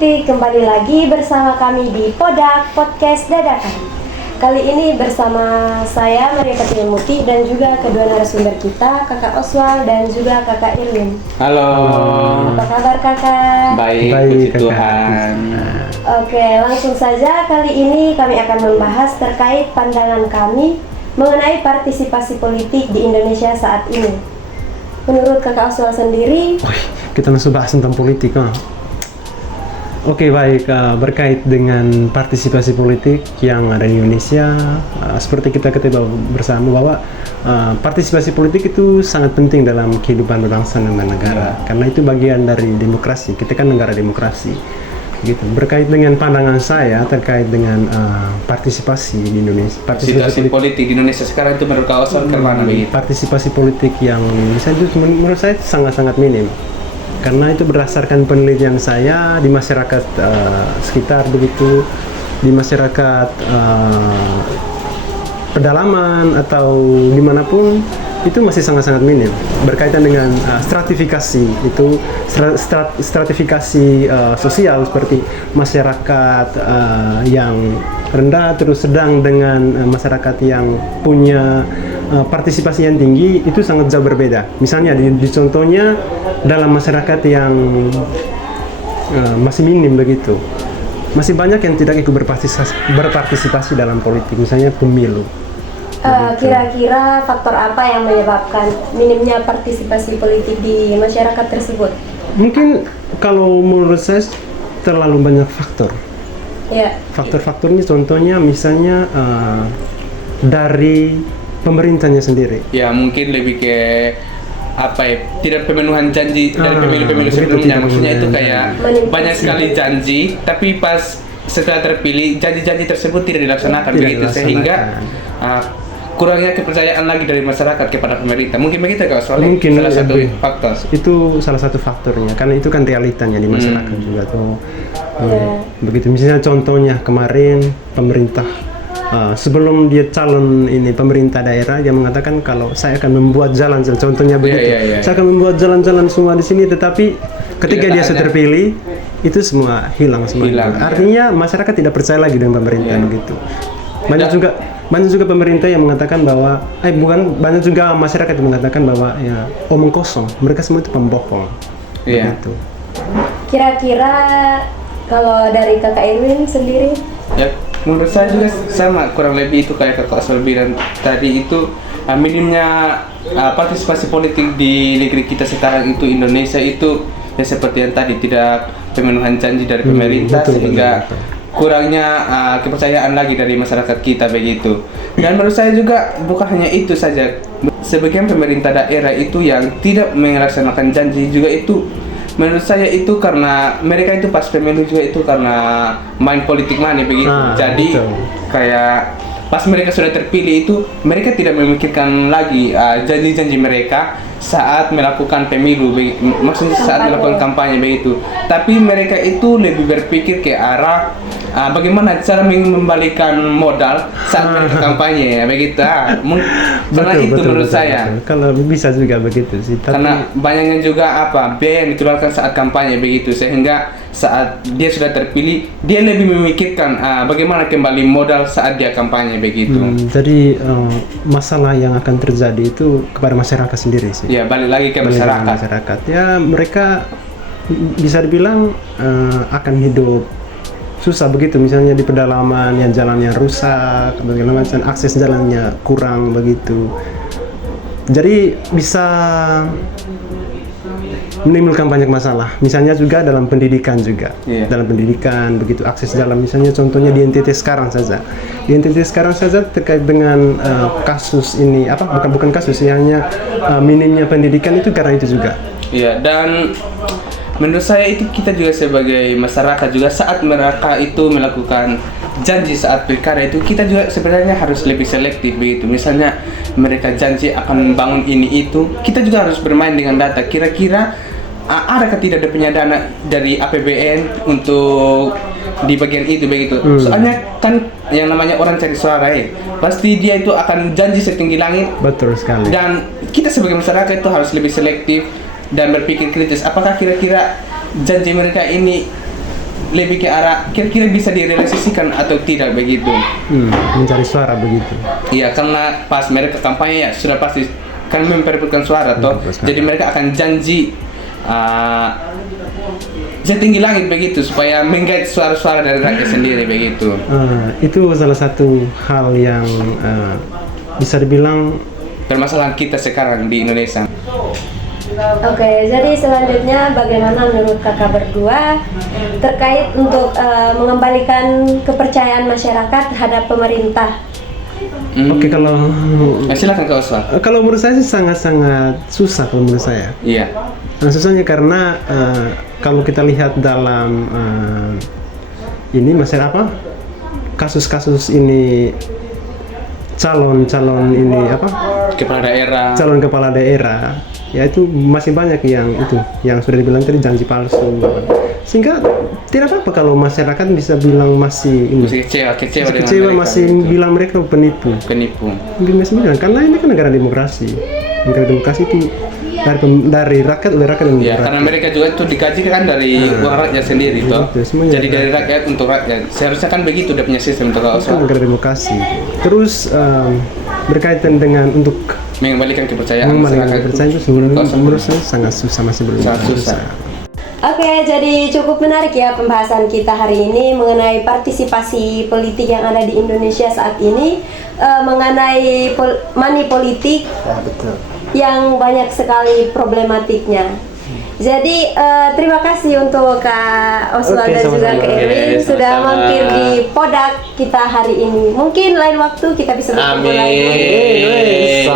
Politik kembali lagi bersama kami di Podak Podcast Dadakan. Kali ini bersama saya Maria Katia Muti dan juga kedua narasumber kita, Kakak Oswald dan juga Kakak Irwin. Halo. Apa kabar Kakak? Baik, puji Tuhan. Oke, langsung saja kali ini kami akan membahas terkait pandangan kami mengenai partisipasi politik di Indonesia saat ini. Menurut Kakak Oswald sendiri, kita langsung bahas tentang politik. Oke, baik, berkait dengan partisipasi politik yang ada di Indonesia, seperti kita ketahui bersama bahwa partisipasi politik itu sangat penting dalam kehidupan berbangsa dan negara, karena itu bagian dari demokrasi. Kita kan negara demokrasi, gitu. Berkait dengan pandangan saya terkait dengan partisipasi di Indonesia, Situasi politik di Indonesia sekarang itu menurut Kak Oswald kemana begitu? Partisipasi politik yang misalnya itu menurut saya sangat-sangat minim. Karena itu berdasarkan penelitian saya di masyarakat sekitar begitu, di masyarakat pedalaman atau dimanapun itu masih sangat-sangat minim berkaitan dengan stratifikasi itu stratifikasi sosial seperti masyarakat yang rendah terus sedang dengan masyarakat yang punya partisipasi yang tinggi itu sangat jauh berbeda. Misalnya di contohnya dalam masyarakat yang masih minim begitu, masih banyak yang tidak ikut berpartisipasi dalam politik, misalnya pemilu. Kira-kira faktor apa yang menyebabkan minimnya partisipasi politik di masyarakat tersebut? Mungkin kalau menurut saya terlalu banyak faktor. Ya. Faktor-faktornya contohnya misalnya dari pemerintahnya sendiri. Ya mungkin lebih ke apa ya, tidak pemenuhan janji dari pemilu-pemilu sebelumnya. Maksudnya itu kayak banyak sekali janji, tapi pas setelah terpilih janji-janji tersebut tidak dilaksanakan begitu, sehingga kurangnya kepercayaan lagi dari masyarakat kepada pemerintah. Mungkin begitu Kak Oswald? Mungkin salah satu faktor. Itu salah satu faktornya, karena itu kan realitanya di masyarakat juga tuh. Begitu misalnya contohnya kemarin pemerintah sebelum dia calon ini pemerintah daerah, dia mengatakan kalau saya akan membuat jalan, contohnya begitu. Saya akan membuat jalan-jalan semua di sini, tetapi ketika dia sudah terpilih itu semua hilang semua. Artinya masyarakat tidak percaya lagi dengan pemerintah begitu. Banyak juga pemerintah yang mengatakan bahwa banyak juga masyarakat yang mengatakan bahwa ya omong kosong, mereka semua itu pembohong. Begitu. Kira-kira kalau dari Kakak Irwin sendiri? Ya, menurut saya juga sama, kurang lebih itu kayak Kakak Oswald bilang tadi, itu minimnya partisipasi politik di negeri kita sekarang itu Indonesia itu ya seperti yang tadi, tidak pemenuhan janji dari pemerintah, sehingga kurangnya kepercayaan lagi dari masyarakat kita begitu. Dan menurut saya juga bukan hanya itu saja, sebagian pemerintah daerah itu yang tidak melaksanakan janji juga itu menurut saya itu karena mereka itu pas pemilu juga itu karena main politik money begitu. Jadi kayak pas mereka sudah terpilih itu mereka tidak memikirkan lagi janji-janji mereka saat melakukan pemilu, maksudnya saat melakukan kampanye begitu. Tapi mereka itu lebih berpikir ke arah bagaimana cara membalikan modal saat mereka kampanye ya begitu. Karena itu menurut saya. Kalau bisa juga begitu sih. Karena banyaknya juga biaya yang dikeluarkan saat kampanye begitu, sehingga saat dia sudah terpilih dia lebih memikirkan bagaimana kembali modal saat dia kampanye begitu. Jadi masalah yang akan terjadi itu kepada masyarakat sendiri sih. Ya, balik lagi ke masyarakat. Ya, mereka bisa dibilang akan hidup susah begitu, misalnya di pedalaman yang jalannya rusak, bagaimana macam akses jalannya kurang begitu. Jadi bisa menimbulkan banyak masalah. Misalnya juga dalam pendidikan juga. Dalam pendidikan begitu akses jalan, misalnya contohnya di NTT sekarang saja. Di NTT sekarang saja terkait dengan kasus ini bukan kasus ya, hanya minimnya pendidikan itu karena itu juga. Iya, dan menurut saya itu kita juga sebagai masyarakat juga saat mereka itu melakukan janji saat pilkada itu kita juga sebenarnya harus lebih selektif begitu. Misalnya mereka janji akan membangun ini itu, kita juga harus bermain dengan data. Kira-kira adakah tidak ada dana dari APBN untuk di bagian itu begitu. Soalnya kan yang namanya orang cari suara pasti dia itu akan janji setinggi langit. Betul sekali. Dan kita sebagai masyarakat itu harus lebih selektif dan berpikir kritis. Apakah kira-kira janji mereka ini lebih ke arah kira-kira bisa direalisasikan atau tidak begitu. Mencari suara begitu. Iya, karena pas mereka kampanye ya sudah pasti kan memperebutkan suara toh. Jadi mereka akan janji setinggi langit begitu supaya menggait suara-suara dari rakyat sendiri begitu. Itu salah satu hal yang bisa dibilang Permasalahan kita sekarang di Indonesia. Oke, jadi selanjutnya bagaimana menurut kakak berdua terkait untuk mengembalikan kepercayaan masyarakat terhadap pemerintah? Oke, kalau Silakan Kak Oswald. kalau menurut saya sih sangat susah kalau menurut saya. Iya. Nah, susahnya karena kalau kita lihat dalam ini masalah apa kasus-kasus ini calon ini apa Kepala daerah. calon kepala daerah ya itu masih banyak yang sudah dibilang tadi janji palsu, sehingga tidak apa-apa kalau masyarakat bisa bilang masih Masih kecewa dengan kecewa, mereka masih begitu. bilang mereka penipu. Penipu. Masih bilang karena ini kan negara demokrasi itu dari rakyat oleh rakyat dan Ya, untuk karena rakyat. mereka juga itu dikaji kan dari uang rakyat sendiri toh. Betul, semuanya Jadi dari rakyat untuk rakyat. Seharusnya kan begitu udah punya sistem untuk Kak Itu kan Oswald. negara demokrasi. Terus berkaitan dengan untuk Mengembalikan kepercayaan mengembalikan masyarakat kepercayaan itu menurut saya sangat susah, masih belum Sangat susah. Oke, jadi cukup menarik ya pembahasan kita hari ini mengenai partisipasi politik yang ada di Indonesia saat ini, mengenai money politik yang banyak sekali problematiknya. Jadi terima kasih untuk Kak Oswald Oke, dan juga sama-sama. Kak Erwin Oke, sudah sama-sama. mampir di Podak kita hari ini. Mungkin lain waktu kita bisa bertemu lagi. Amin.